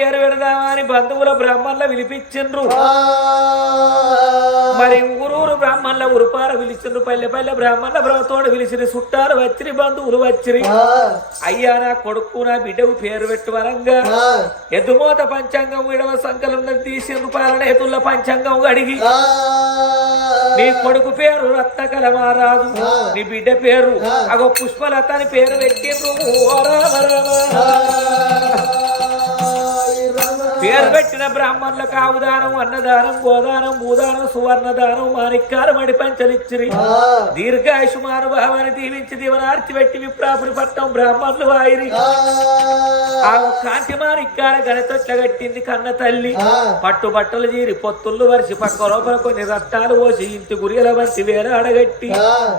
పేరు పెడదామని బంధువుల బ్రాహ్మణుల పిలిపించిండ్రు. మరి ఊరూరు బ్రాహ్మణుల ఉరుపార పిలిచిండ్రు. పల్లె పల్లె బ్రాహ్మణుల బ్రతోడు పిలిచిన చుట్టాలు వచ్చిరి బంధువులు వచ్చిరి. అయ్యా నా కొడుకు నా బిడ్డకు పేరు పెట్టు వరంగా. ఎద్దుమోత పంచాంగం విడవ సంకలనం తీసిండ్రు. పాలన ఎదుళ్ళ పంచాంగం అడిగి. నీ కొడుకు పేరు రత్నకల మహారాజు నీ బిడ్డ పేరు అగో పుష్పలత అని పేరు పెట్టిండ్రు. ఓ రామ రామ. పేరు పెట్టిన బ్రాహ్మణులకు ఆవుదానం అన్నదానం గోదానం భూదానం సువర్ణదానం మాణిక్యాలు మడి పంచలిచ్చిరి దీర్ఘాయుష్మాను భావాన్ని దీవించి దీవనార్చి పెట్టి విప్రాపురి పట్టం బ్రాహ్మణులు వాయిరి. ఆ. కాంతి మాణిక్యాల గణతొట్ల కట్టింది కన్న తల్లి. పట్టు బట్టలు జీరి పొత్తుళ్ళు వరిసి పక్క లోపల కొన్ని రత్నాలు పోసి ఇంటి గురియల వంటి వేల అడగట్టి.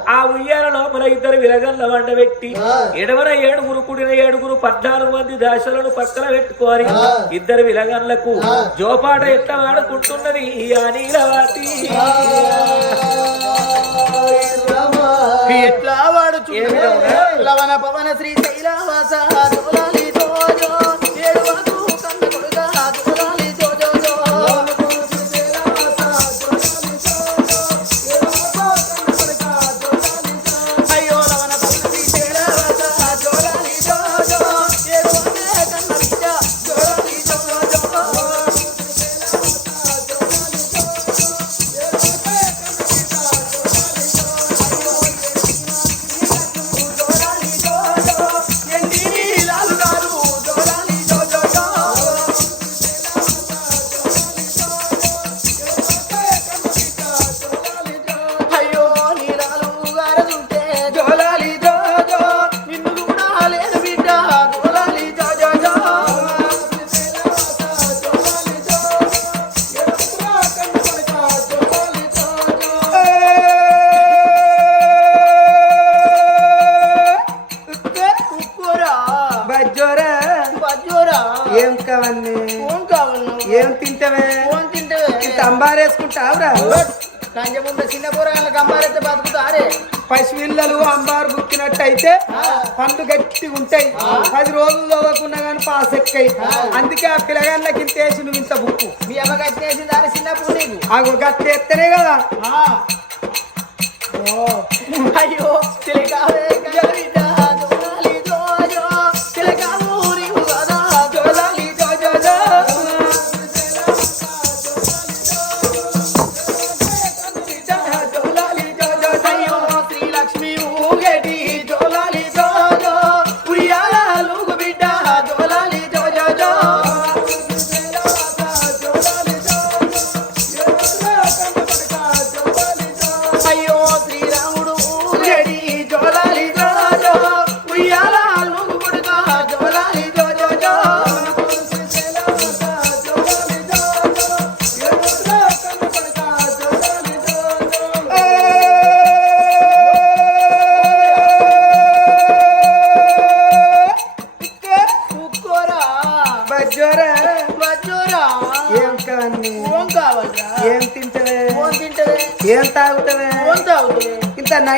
ఆ. ఉయ్యాల లోపల ఇద్దరు విలగల్ల వండబెట్టి. ఎడవన ఏడుగురు కుడిన ఏడుగురు పద్నాలుగు మంది దాశలను పక్కన పెట్టుకొని ఇద్దరు విలగన్లకు జోపాట ఎట్లా వాడుకుంటున్నది ఆ. నీలవాతి ఎట్లా వాడు? లవణ పవన శ్రీ శైలవాస పసిపిల్లలు అంబారు బుక్కినట్టయితే పండ్లు గట్టిగా ఉంటాయి. పది రోజులు చదవకున్నా కానీ పాస్ ఎక్కాయి. అందుకే ఆ పిల్లగాళ్ళకి ఇంతేసి నువ్వు ఇంత బుక్కు. మీ అమ్మ కట్టేసిన దాని చిన్నప్పుడు నీకు? ఆ గట్టి ఎత్తనే కదా. అయ్యో చిలకావే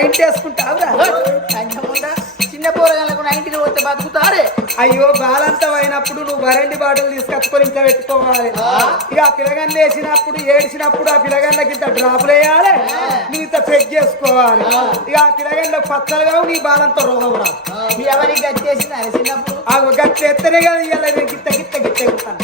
ఇంత నైట్ వేసుకుంటావురా చిన్న పోరగాళ్ళకు నైన్టీకి పోతే బతుకుతారే? అయ్యో బాలంతం అయినప్పుడు నువ్వు వరండి బాటలు తీసుకొచ్చుకొని ఇంత పెట్టుకోవాలి. ఇక ఆ పిల్లగాన్ని వేసినప్పుడు ఏడ్చినప్పుడు ఆ పిల్లగాళ్ళకి ఇంత డ్రాపులు వేయాలి? నువ్వు ఇంత చెక్ చేసుకోవాలి. ఇక ఆ పిల్లగాళ్ళ పచ్చలుగా నీ బాలంతో రోగం రా ఎవరికి గచ్చేసింది ఆయన చిన్నప్పుడు ఆ గట్టి ఎత్తనే కదా ఇవాళ గిత్త గిత్త గిత్త ఎక్కుతాను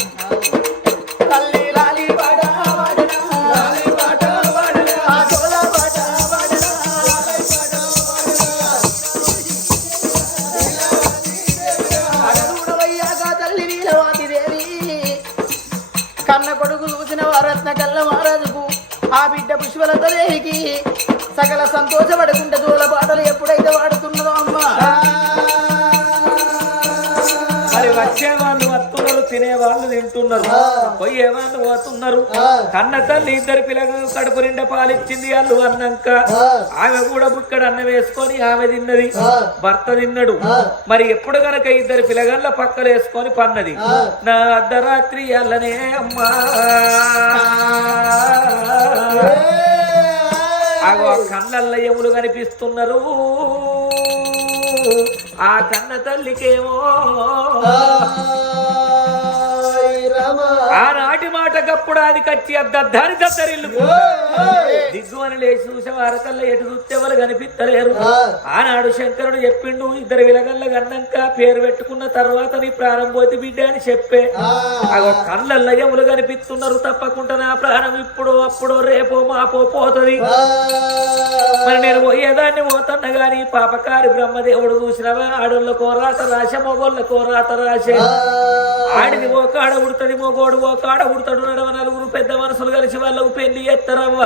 వాళ్ళు తింటున్నారు. పోయే వాళ్ళు పోతున్నారు? కన్న తల్లి ఇద్దరు పిల్లలు కడుపు నిండా పాలిచ్చింది వాళ్ళు అన్నాక. ఆమె కూడా బుక్కడ అన్నం వేసుకొని ఆమె తిన్నది. భర్త తిన్నాడు. మరి ఎప్పుడు గనక ఇద్దరు పిల్లగళ్ళ పక్కలు వేసుకొని పన్నది? నా అర్ధరాత్రి అల్లనే అమ్మా. ఆ కళ్ళల్ల ఎములు కనిపిస్తున్నారు. ఆ కన్న తల్లికేమో ఆనాటి మాట గప్పుడు అది కచ్చి అద్దద్దాని దద్దరిల్లు దిగ్గుమని లేచి చూసే వారకల్లా ఎటు చూస్తే వాళ్ళు కనిపిస్తలేరు ఆనాడు శంకరుడు చెప్పిండు ఇద్దరు విలగల్ల గన్నాక పేరు పెట్టుకున్న తర్వాత నీ ప్రాణం పోతే బిడ్డ అని చెప్పే. అగో కళ్ళల్లో ఎములు కనిపిస్తున్నారు తప్పకుండా నా ప్రాణం ఇప్పుడు అప్పుడు రేపో మాపో పోతుంది. మరి నేను పోయేదాన్ని పోతున్నా గాని పాపకారి బ్రహ్మదేవుడు చూసినవా? ఆడోళ్ళ కోరాత రాశ మొగోళ్ళ కోరాత రాశే. ఆడిది ఓ కాడ ఉడుతుంది మొగోడు ఓ కాడ ఉడతాడు. నడవ నలుగురు పెద్ద మనుషులు కలిసి వాళ్ళకు పెళ్ళి ఎత్తరవ్వ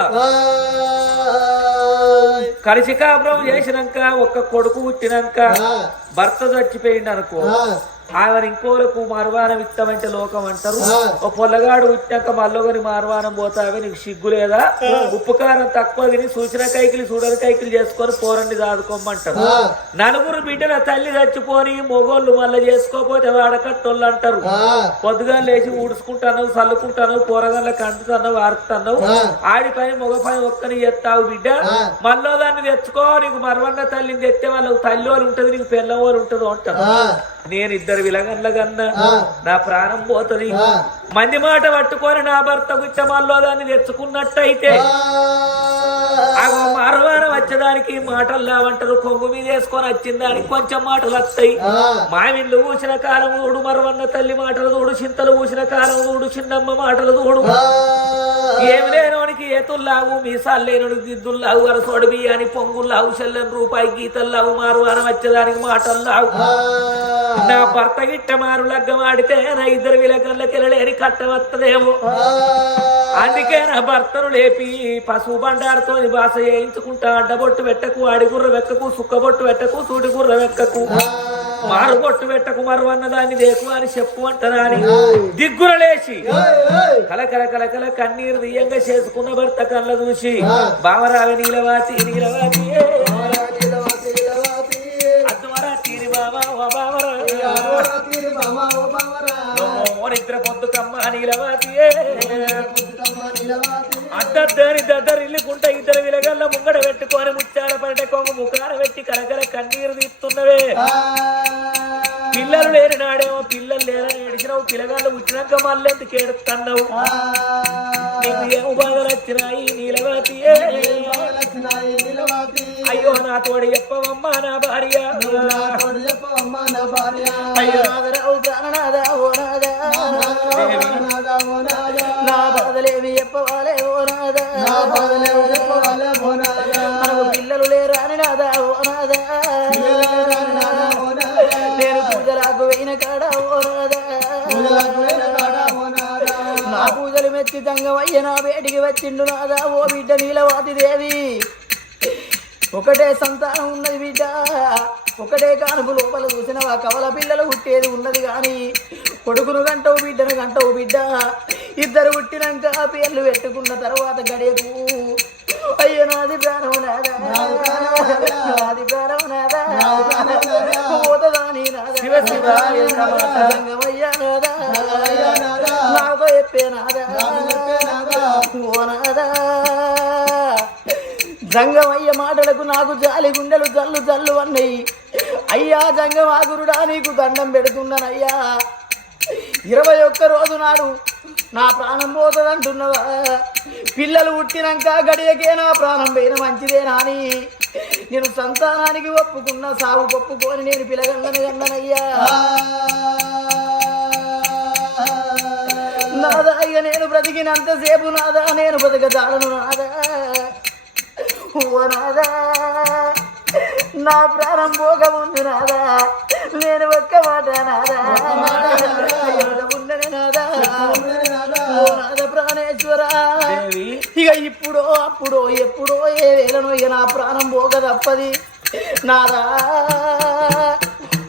కలిసి కాపురం చేసినాక ఒక్క కొడుకు పుట్టినాక భర్త చచ్చిపోయింది అనుకో ఆమెను ఇంకోరకు మార్వానం ఇస్తామంటే లోకం అంటారు. ఓ పొల్లగాడు పుట్టినాక మళ్ళొకరి మార్వానం పోతావే నీకు సిగ్గు లేదా? ఉప్పు కారం తక్కువ తిని సూచన కైకిలి చూడని కైకిలి చేసుకొని పోరండి దాదుకోమంటారు. నలుగురు బిడ్డల తల్లి చచ్చిపోని మొగోళ్ళు మళ్ళీ చేసుకోపోతే వాడకట్టోళ్ళు అంటారు. పొద్దుగా లేచి ఊడుచుకుంటాను చల్లుకుంటాను పోరగాళ్ళకి అంటున్నావు ఆరుతున్నావు ఆడి పని మగ పని ఒక్కని ఎత్తావు బిడ్డ. మళ్ళీ దాన్ని తెచ్చుకో నీకు మరవన్న తల్లిని తెస్తే వాళ్ళకి తల్లి వారు ఉంటది నీకు పిల్లవారు ఉంటది అంటారు. నేను ఇద్దరు విలగన్ల కన్నా నా ప్రాణం పోతది. మంది మాట పట్టుకొని నా భర్త గుచ్చ మళ్ళీ దాన్ని తెచ్చుకున్నట్టయితే మరవారం వచ్చేదానికి మాటలు లేవంటారు. కొంగు మీద వేసుకొని వచ్చిన దానికి కొంచెం మాటలు వస్తాయి. మామిళ్ళు ఊసిన కాలం ఊడు మరవన్న తల్లి మాటలు తోడు చింతలు ఊసిన కాలం ఊడు చిన్నమ్మ మాటలు తోడు ఏమి లేనోనికి ఏతుల్లావు మీసాలు లేనుడికి దిద్దుల్లావు వరసోడు బియ్యాని పొంగుల్లావు చెల్లని రూపాయి గీతల్లావు మారువారం వచ్చేదానికి మాటలు లావు నా భర్త గిట్ట మారు లగ్గం ఆడితే నా ఇద్దరు విలగంలోకి వెళ్ళలేని కట్ట వస్తదేమో అందుకే నా భర్తను లేపి పశువు బండారుతో భాష చేయించుకుంటా అడ్డబొట్టు పెట్టకు అడిగుర్ర వెక్కకు సుక్కబొట్టు పెట్టకు సూటిగుర్ర వెక్కకు. మారు బొట్టు పెట్టకు మరు అన్నదాన్ని దేకు అని చెప్పు అంటనాని దిగ్గుర లేచి. కలకల కలకల కన్నీరు దియ్యంగా చేసుకున్న భర్త కళ్ళ చూసి బావరావి నీలవాతి నీలవాతి. అద్దుమరా తీరి బావా ఓ బావరా. నిద్ర పొద్దు కమ్మ నీలవాతి. అద్దరి దద్దరిల్లుకుంట ఇద్దరు విలగల్ల ముంగడ పెట్టుకొని ముచ్చాడ పడే కొంగ ముఖాన పెట్టి కలకల కన్నీరు తీస్తున్నవే. పిల్లలు లేని నాడేమో పిల్లలు లేరని ఏడిచినావు పిల్లగాళ్ళు పుట్టినాక మళ్ళీ ఎందుకు ఏడుస్తున్నావు? నీకు ఏం బాధలు వచ్చినాయి నీలవాతి? అయ్యో నా తోడు చెప్పవమ్మా నా భార్య? అయ్యో నాదరావు ప్రాణనాథ ఓ నాథ నా బాధలేవి చెప్పవాలే ఓ నాథ మనకు పిల్లలు లేరు అని నాథ ఓ నాథ నేను పూజలకు పోయిన కాడ ఓ నాథ నా పూజలు మెచ్చి తంగమయ్య నా వేడికి వచ్చిండు నాదా ఓ బిడ్డ నీలవాతి దేవి ఒకటే సంతానం ఉన్నది బిడ్డ ఒకటే కానుపు లోపల చూసిన ఆ కవల పిల్లలు పుట్టేది ఉన్నది గాని కొడుకును గంటవు బిడ్డను గంటవు బిడ్డ. ఇద్దరు పుట్టినాక పేర్లు పెట్టుకున్న తర్వాత గడియకు అయ్యో నాది ప్రాణం నాదా? నాది ప్రాణం నాదా? పోతదా నీ నాదా? శివ శివ ఏకమాత. సంగమయ్య నాదా? నాతో చెప్పే నాదా? ఓ నాదా? జంగమయ్య మాటలకు నాకు జాలి గుండెలు జల్లు జల్లు అన్నయ్యి. అయ్యా జంగమాగురుడా నీకు దండం పెడుతున్నానయ్యా. ఇరవై ఒక్క రోజు నాడు నా ప్రాణం పోతుందంటున్నవా? పిల్లలు పుట్టినాక గడియకే నా ప్రాణం పోయిన మంచిదేనా అని నేను సంతానానికి ఒప్పుకున్న సాగు ఒప్పుకొని నేను పిలగంగను గంగనయ్యా నాదా ఇక నేను బ్రతికినంతసేపు నాదా నేను బతకదాలను నాదా. ఓ నాదా నా ప్రాణం పోకముందు నాదా నేను ఒక్క మాట నాదా నాద ప్రాణేశ్వరా? ఇక ఇప్పుడో అప్పుడో ఎప్పుడో ఏ వేళనో ఇక నా ప్రాణం పోక తప్పది నాదా?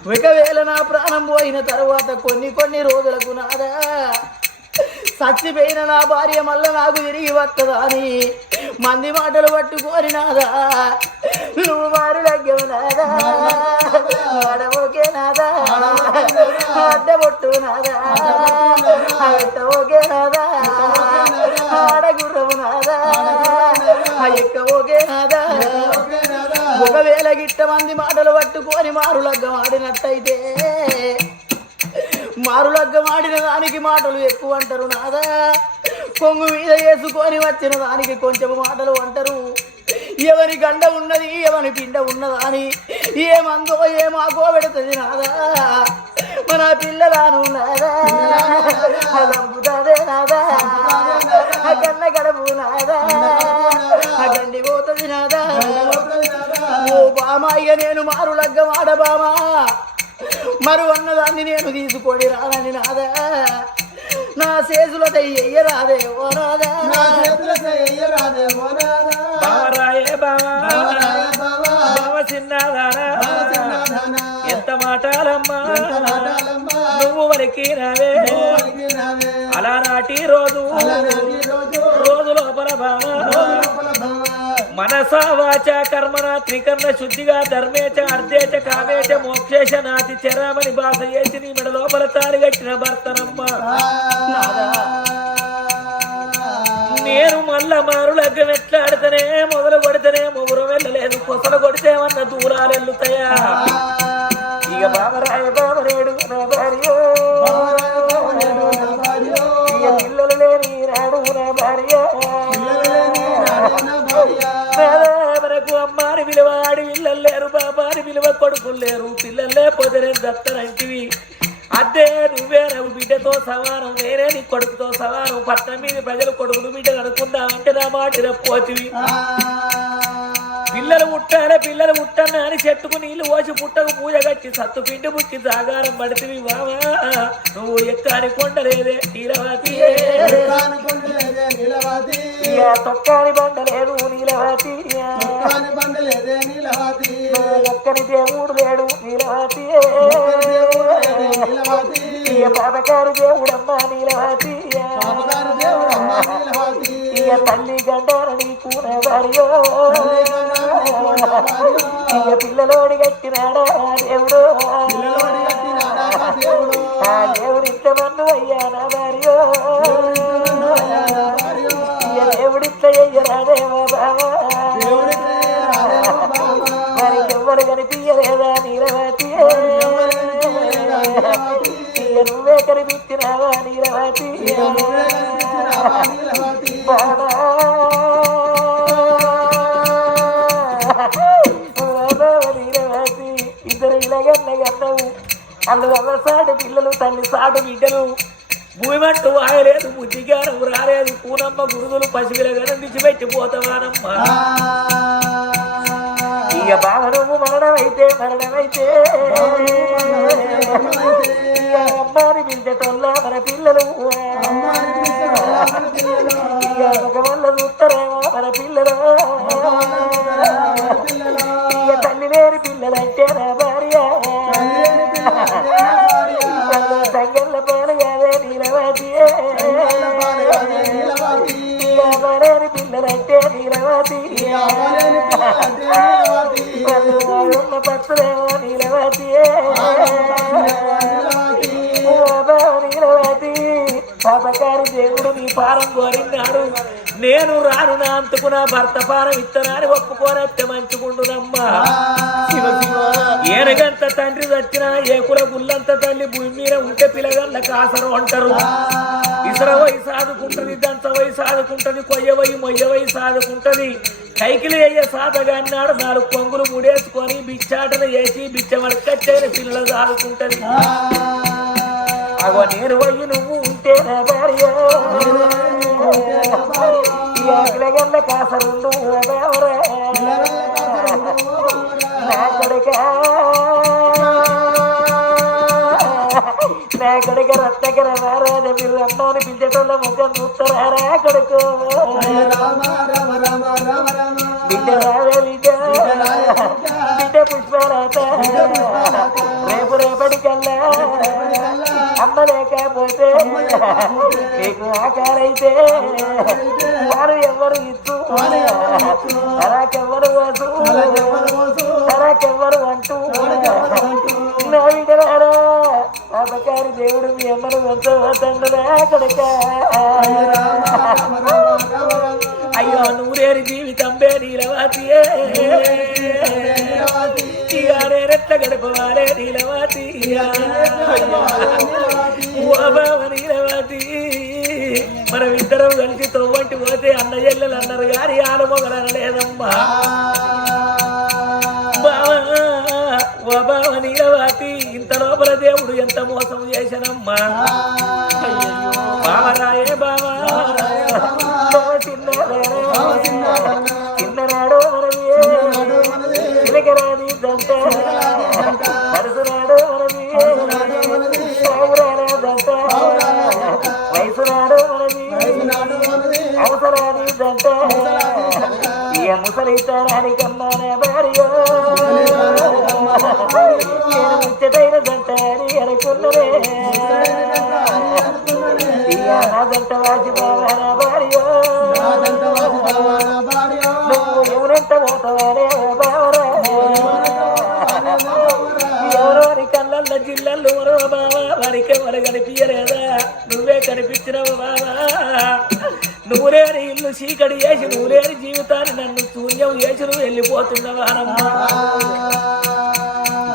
ఒకవేళ నా ప్రాణం పోయిన తర్వాత కొన్ని కొన్ని రోజులకు నాదా? చచ్చిపోయిన నా భార్య మళ్ళా నాకు తిరిగి వస్తుందా అని మంది మాటలు పట్టుకొని నాదా నువ్వు మారు లగ్గము నాదా? ఆడవోకే నాదా? నాదా? అట్ట ఓకే నాదా? నాదా? ఎక్క ఓకే నాదా? ఒకవేళ గిట్ట మంది మాటలు పట్టుకొని మారు లగ్గం ఆడినట్టయితే మారులగ్గం ఆడిన దానికి మాటలు ఎక్కువ అంటారు నాదా. కొంగు మీద వేసుకొని వచ్చిన దానికి కొంచెం మాటలు అంటారు. ఎవరి గండ ఉన్నది ఎవరి పిండ ఉన్నదా అని. ఏమందో ఏమాకో పెడుతుంది నాదా. మన పిల్లలాను నాదా. నాదా. ఆ కన్న గడపు నాదా. గండి పోతుంది నాదా. ఓ బామా ఇక నేను మారు లగ్గం బామా మరు అన్నదాన్ని నేను తీసుకొని రానని నాదా. నా చేతుల దయ్య రాదే ఓ రాదా బావరాయే బావా. బావ. చిన్నదానా ఎంత మాటాలమ్మా. నువ్వు వరకు రావే. అలా నాటి రోజు. రోజు మనస వాచ కర్మన త్రికర్ణ శుద్ధిగా ధర్మేచ అర్ధేచ కామేచ మోక్షేష నాతి చరామని బాస చేసి నీ మెడ లోపల తాడిగట్టిన భర్తనమ్మ. నేను మళ్ళా మారు వెట్లాడితేనే మొదలు కొడితేనే మొగురు వెళ్ళలేదు కొసలు కొడితేమన్న దూరాలు వెళ్ళుతాయా ఇక బాబరాయ బాబు లేకపోతే నేను దత్తనంటివి అదే నువ్వే నువ్వు బిడ్డతో సమానం నేనే నీ కొడుకుతో సమానం. పట్నం మీద ప్రజలు కొడుకులు బిడ్డలు అనుకుందామంటే నా మాట పోతివి పిల్లలు ముట్టాలే పిల్లలు ముట్టన్న అని చెట్టుకు నీళ్ళు పోసి పుట్టకు పూజ కట్టి సత్తు పిండి ముట్టి జాగారం పడితివి. బావా నువ్వు ఎక్కని కొండలేదే నీలవతి. తొక్కని బండలేదు నీలవతి ఎక్కని దేవుడు లేడు నీలవతి ఇక పాపకారు దేవుడమ్మా నీలవతి ఇక తల్లి గండార నీకు ఇక పిల్లలోడి కట్టినాడా దేవుడు? ఆ దేవుడు ఇంత మందు అయ్యా బావా నీలవతి. ఇద్దరు ఇలాగన్నగన్నవు అల్లు ఎవరి సాడు పిల్లలు తల్లి సాడు బిడ్డలు. భూమి మంటూ ఆయలేదు బుద్ధిగారం రాలేదు. పూనమ్మ గురువులు పసిపిల గనందించి పెట్టిపోతావానమ్మ ఇక బావనము మరణమైతే మరణమైతే. ఇక అమ్మాని పిలిచేటోళ్ళ మన పిల్లలు ఇక ఒక చూస్తారేమో మన పిల్లలు. ఇక తల్లి లేని పిల్లలంటే నా భార్య. సంగళ్ళ పాలు కాదే నీలవతి. మరేని పిల్లలంటే నీలవతి. ఉన్న నీలవతి నీలవతి దేవుడు నీ పారం కోరినాడు నేను రాను నా అంతకు నా భర్త పారం ఇత్తనాన్ని ఒప్పుకోనట్టే మంచుకుంటునమ్మా ఏనగంత తండ్రి చచ్చినా ఏకుల గుళ్ళంత తల్లి భూమి మీద ఉంటే పిల్లగల్ల కాసరు అంటారు ఇసరవై సాదుకుంటది దంత వై సాదుకుంటది కొయ్య వై మొయ్య సాదుకుంటది కైకిలి అయ్యే సాధగా అన్నాడు. నాలుగు కొంగులు ముడేసుకొని బిచ్చాటన వేసి బిచ్చ మడకచ్చైన పిల్లలు సాగుతుంటది అగో నేను పోయి నువ్వు ఉంటే నా భార్య. ఈ కాసరుండు నా కొడుకా. నా రత్నకర మీరు అమ్మాని పిలిచేటోళ్ళ ముఖం చూస్తారా కొడుకు. బిడ్డ బిడ్డ బిడ్డ పుష్పరాత రేపు రేపటికల్లా అమ్మ లేకపోతే నీకు ఆకారైతే వారు ఎవరు ఇచ్చు తనకెవ్వరు వసు. తనకెవ్వరు అంటూ. నా బిడ్డలారా అపకారి దేవుడు మీ అమ్మను తండ్రి అయ్యో నూరేరి జీవితం పే నీలవాతియే. ఇక నీలవాతి. నీలవాతి. మనం ఇద్దరం కలిసి తొవ్వంటి పోతే అన్న చెల్లెలు అన్నారు కానీ ఆలమొగలు లేదమ్మా బావా నీలవాతి. ఇంత దేవుడు ఎంత మోసం చేశానమ్మా? బావరాయే బావా. చిన్నరాడో మనది దంత పరసురాడో మనది దంత వయసురాడో మనది దంత ఈ ముసలి తరానికి కనిపించినవు బాబా నువ్వులేని ఇల్లు చీకటి చేసి నువ్వులేని జీవితాన్ని నన్ను శూన్యం చేసి నువ్వు వెళ్ళిపోతున్నావానమ్మా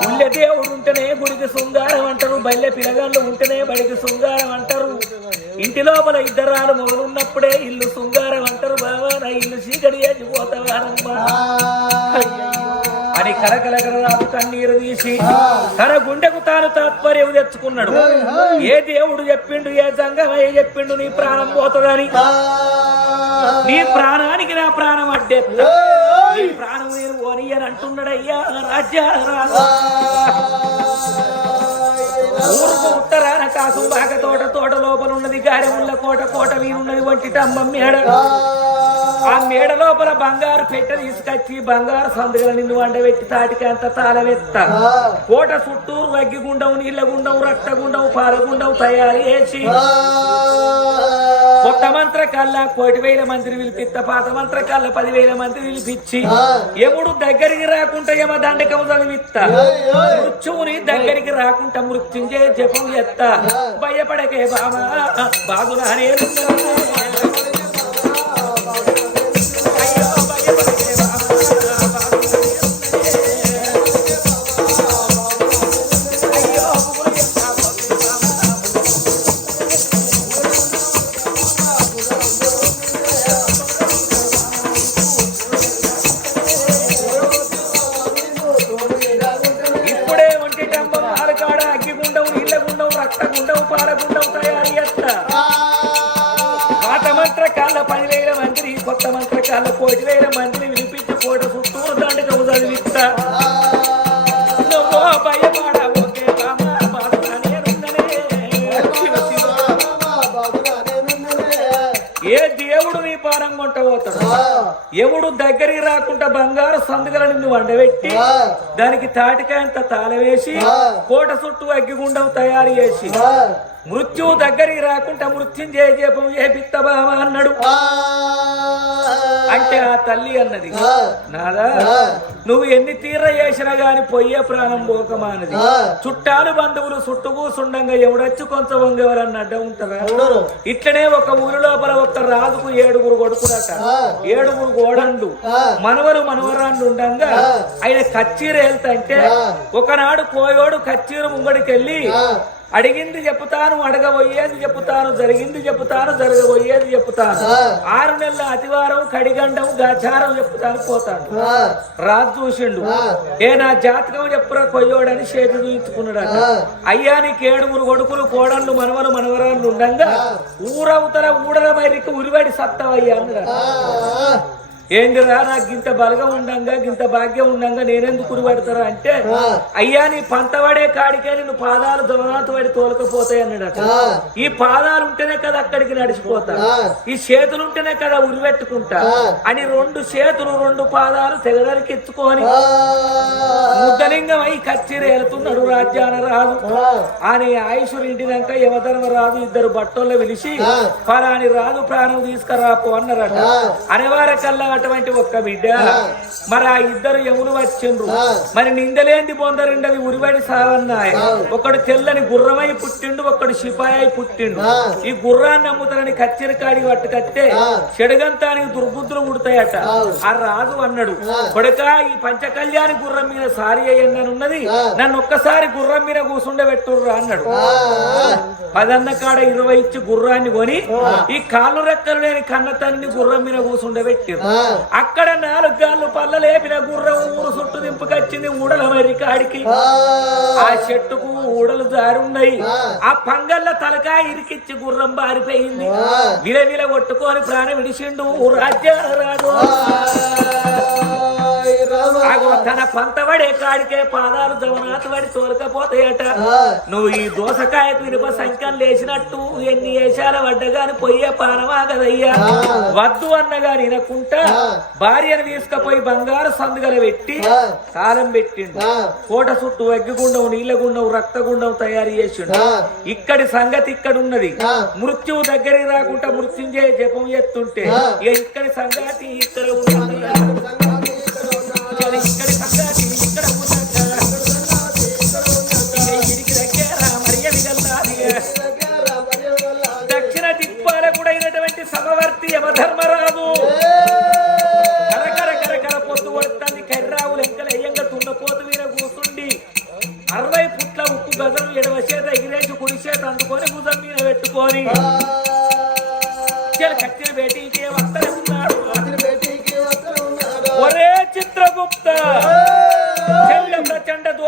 గుళ్ళె దేవుడు ఉంటేనే గుడికి శృంగారం అంటారు బల్లె పిలగాళ్ళు ఉంటేనే బడికి శృంగారం అంటారు. ఇంటి లోపల ఇద్దరాలు మొదలున్నప్పుడే ఇల్లు శృంగారం అంటారు బావా. నా ఇల్లు చీకటి చేసి పోతావారమ్మా అని కలకలకరాదు కన్నీరు తీసి తన గుండెకు తాను తాత్పర్యం తెచ్చుకున్నాడు. ఏ దేవుడు చెప్పిండు ఏ సంగమయ్య చెప్పిండు నీ ప్రాణం పోతుందని. నీ ప్రాణానికి నా ప్రాణం అడ్డెత్త నీ ప్రాణం నేను ఓనియని అంటున్నాడయ్యా రాజ్యాల రాజు ఊరుకు ఉత్తరాన కాసు బాగ తోట తోట లోపల ఉన్నది గారెముళ్ళ కోట కోట మీనున్నది వంటి టమ్మం మేడ. ఆ మేడ లోపల బంగారు పెట్టె తీసుకొచ్చి బంగారు సందుగల నిన్ను వండబెట్టి తాటికి అంత తాళవెత్త కోట చుట్టూరు అగ్గిగుండం నీళ్ళ గుండం రక్తగుండం పాలగుండం తయారు చేసి. కొత్త మంత్ర కల్లా కోటి వేల మందిని పిలిపిత్త పాత మంత్ర కల్లా పదివేల మందిని పిలిపించి. ఎముడు దగ్గరికి రాకుండా యమ దండకం చదివిత్త. మృత్యువుని దగ్గరికి రాకుండా మృత్యుంజయ జపం ఎత్త భయపడకే బాబా బాగునా వేల మందిని వినిపించి కోట చుట్టూ దండకము చదివిస్తా నువ్వు. ఏ దేవుడు నీ పారం కొంట పోతాడు ఎవడు దగ్గరికి రాకుండా బంగారు సందుగల నిన్ను వండబెట్టి దానికి తాటికాయంత తాళవేసి కోట చుట్టూ అగ్గిగుండం తయారు చేసి మృత్యువు దగ్గరికి రాకుండా జపం చేపిత్త బావా అన్నాడు. అంటే ఆ తల్లి అన్నది. నాదా? నువ్వు ఎన్ని తీర్ర చేసినా గాని పొయ్యే ప్రాణం పోకమానది చుట్టాలు బంధువులు చుట్టూ కూసుండంగా ఎవడొచ్చి కొంచెం వంగెవరన్న అడ్డ ఉంటారా? ఇట్లనే ఒక ఊరి లోపల ఒక రాజుకు ఏడుగురు కొడుకులట. ఏడుగురు గోడండు. మనవరు మనవరాండు ఉండంగా ఆయన కచ్చీరు వెళ్తాంటే ఒకనాడు పోయోడు కచ్చీరు ముంగడికి వెళ్ళి అడిగింది చెప్తాను అడగబోయేది చెప్తాను జరిగింది చెప్తాను జరగబోయేది చెప్తాను ఆరు నెలల అతివారం కడిగండం గాచారం చెప్తాను పోతాను. రాజు చూసిండు. ఏ నా జాతకం చెప్పురా కొయ్యోడని చేతి చూయించుకున్నాడట. అయ్యా నీకు ఏడుగురు కొడుకులు కోడళ్ళు మనవలు మనవరాళ్ళు ఉండంగా ఊరవుతల ఊడల బయటికి ఉరివాడి సత్తవయ్యా అన్నాడు ఏందిరా నాకు ఇంత బలగం ఉండంగా ఇంత భాగ్యం ఉండంగా నేనెందుకు ఉరిపడతారా అంటే అయ్యా నీ పంటవాడే కాడికే నేను పాదాలు దొరనాథ పడి తోలకపోతాయి అన్నాడట ఈ పాదాలు ఉంటేనే కదా అక్కడికి నడిచిపోతా. ఈ చేతులు ఉంటేనే కదా ఉరిపెట్టుకుంటా అని రెండు చేతులు రెండు పాదాలు తెగదరికి ఎత్తుకొని ముద్దలింగం అయి కచ్చిరి వెళ్తున్నాడు రాజ్యాన రాదు అని ఆయుషులు ఇంటినాక యమధర్మ రాదు ఇద్దరు బట్టోళ్ళు పిలిచి ఫలాని రాదు ప్రాణం తీసుకురాపో అన్నారట. అనేవారకల్లా అటువంటి ఒక్క బిడ్డ. మరి ఆ ఇద్దరు యములు వచ్చిండ్రు. మరి నిందలేంది బొందరిండది ఉరిబడి సావన్నాయ. ఒకడు తెల్లని గుర్రమై పుట్టిండు ఒకడు సిపాయి పుట్టిండు. ఈ గుర్రాన్ని అమ్ముతారని కచ్చెర కాడి పట్టుకత్తే చెడగంతానికి దుర్బుద్ధులు ఉడతాయట ఆ. రాజు అన్నాడు కొడక ఈ పంచకళ్యాణి గుర్రం మీద సారి అయ్యని ఉన్నది నన్ను ఒక్కసారి గుర్రం మీద కూసుండబెట్టుర్రా అన్నాడు. పదన్న కాడ ఇరవై ఇచ్చి గుర్రాన్ని కొని ఈ కాళ్ళు రెక్కలు లేని కన్న తన్ని గుర్రం మీద కూసుండబెట్టిరు అక్కడ నాలుగు గాళ్ళు పళ్ళ లేపిన గుర్రం ఊరు చుట్టూ దింపుకొచ్చింది ఊడల మరి కాడికి. ఆ. చెట్టుకు ఊడలు జారున్నాయి. ఆ. పంగల్ల తలకాయ ఇరికిచ్చి గుర్రం బారిపోయింది. విల విల కొట్టుకొని ప్రాణం విడిచిండు. రాజ్యాల రాజు ఆగో తన పంతబడే కాడికే పాదాలు జవనాథ పడి తోలకపోతాయట. నువ్వు ఈ దోసకాయకు ఇనుప సంఖ్యలు లేచినట్టు ఎన్ని వేషాల పడ్డగాని పొయ్యే పానమా కదయ్యా? వద్దు అన్నగా వినకుంటా భార్యను తీసుకుపోయి బంగారు సందుగల పెట్టి తాళం పెట్టిండు. కోట చుట్టూ అగ్గిగుండం నీళ్ళగుండం రక్తగుండం తయారు చేసిండు. ఇక్కడి సంగతి ఇక్కడ ఉన్నది మృత్యువు దగ్గరికి రాకుండా మృత్యుంజయ జపం ఎత్తుంటే ఇక ఇక్కడి సంగతి? ఇక్కడ ఉన్నది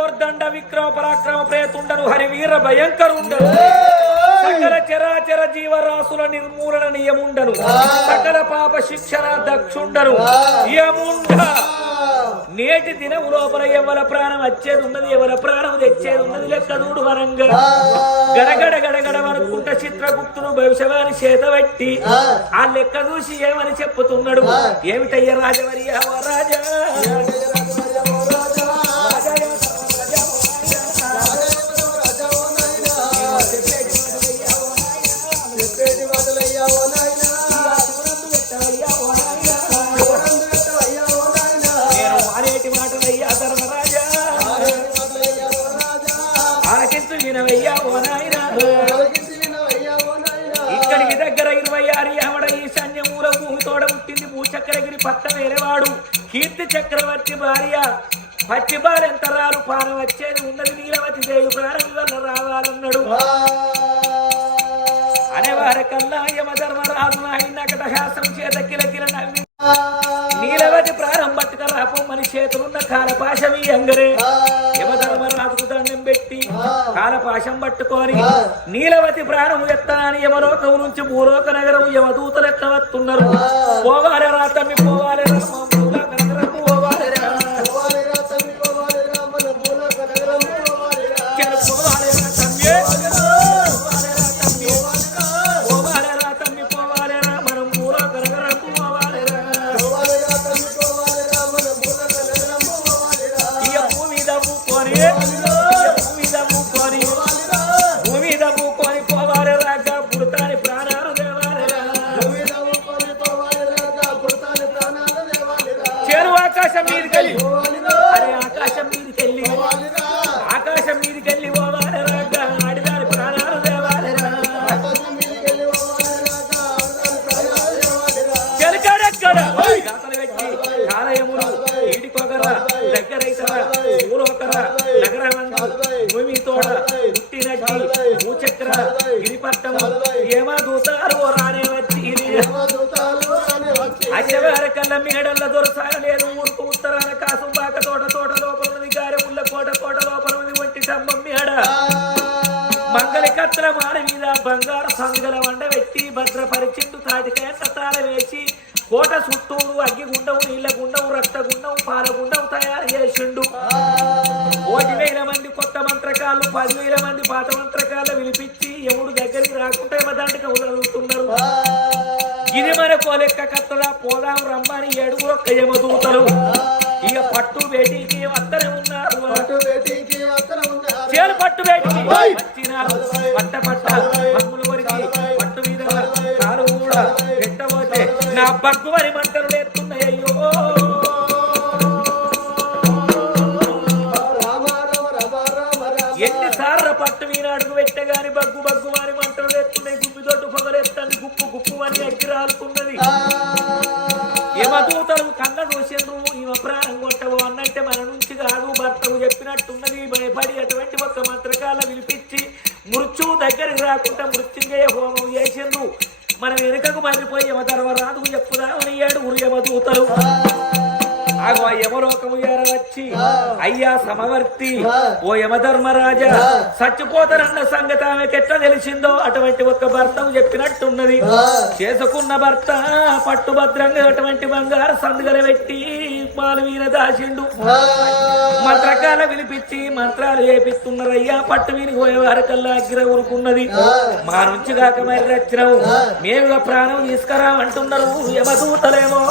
దోర్దండ విక్రమ పరాక్రమ ప్రేతుండను హరి వీర భయంకరుండను సకల చరాచర జీవరాశుల నిర్మూలన నియముండను. సకల పాప శిక్షణ దక్షుండను. నేటి దినం లోపల ఎవల ప్రాణం వచ్చేది ఉన్నది ఎవల ప్రాణం తెచ్చేది ఉన్నది లెక్క చూడు వరంగా గడగడ గడగడ వరకుంట చిత్రగుప్తును భవిష్యవాణి చేతబట్టి ఆ. లెక్క చూసి ఏమని చెప్పుతున్నాడు? ఏమిటయ్య రాజవరి రాజా? భూచక్రగిరి పట్ట వేరేవాడు కీర్తి చక్రవర్తి భార్య పచ్చి బాలెంతరాలు పానం వచ్చేది ఉన్నది నీలవతి దేవి ప్రాణం వల్ల రావాలన్నాడు అనేవారకల్లా యమధర్మరాజు ఆయన శాస్త్రం చేత కిలకిల నవ్వి నీలవతి ప్రాణం పట్టుక రాపొమ్మని చేతులున్న కాలపాశమి అంగరే కాలపాశం పట్టుకొని నీలవతి ప్రాణము ఎత్తనాని యమలోకం నుంచి భూలోక నగరం యమదూతలు ఎట్ల వస్తున్నారు పోవాలి రా తమ్మి పోవాలి రా సంగల వండ పెట్టి భద్రపరిచిండు తాటికాయ తతాల వేసి కోట చుట్టూరు అగ్గి గుండవు నీళ్ళ గుండవు రక్త గుండవు పాల గుండవు తయారు చేసిండు. కోటి వేల మంది కొత్త మంత్రకాలు పదివేల మంది పాత మంత్రకాలు విలిపించి ఎముడు దగ్గరికి రాకుండా ఏమదండక వదులుతున్నారు. ఇది మన కోలెక్క కత్తల పోదాం రమ్మని ఏడుగురు ఒక్క యమదూతలు. ఇక పట్టు బేటీకి వద్దనే ఉన్నారు. చేలు పట్టు బేటికి యమదూతలు దోషండ్రు ఈమె ప్రాణం కొట్టవు. అన్నంటే మన నుంచి కాదు భర్తకు చెప్పినట్టున్నది భయపడి అటువంటి ఒక్క మంత్రకాల విలిపించి మృత్యువు దగ్గరికి రాకుండా మృత్యుంజయ హోమం చేసిండ్రు. మన వెనుకకు మరిపోయి యమ ధర్మరాజుకు చెప్పుదామని ఏడుగురు యమదూతలు. ఆగో యమలోకము వచ్చి అయ్యా సమవర్తి ఓ యమధర్మరాజా చచ్చిపోతారన్న సంగతి ఆమెకి ఎట్లా తెలిసిందో అటువంటి ఒక్క భర్తకు చెప్పినట్టున్నది. చేసుకున్న భర్త పట్టుభద్రంగా అటువంటి బంగారు సందుగల పెట్టి పాలు వీన దాచిండు. మంత్రకాల వినిపించి మంత్రాలు చేపిస్తున్నారయ్యా పట్టు విని పోయేవారు కల్లా అగ్గిర ఊరుకున్నది. మా నుంచి కాక మరి రచ్చినవు మేము ప్రాణం తీసుకురా అంటున్నారు యమదూతలేమో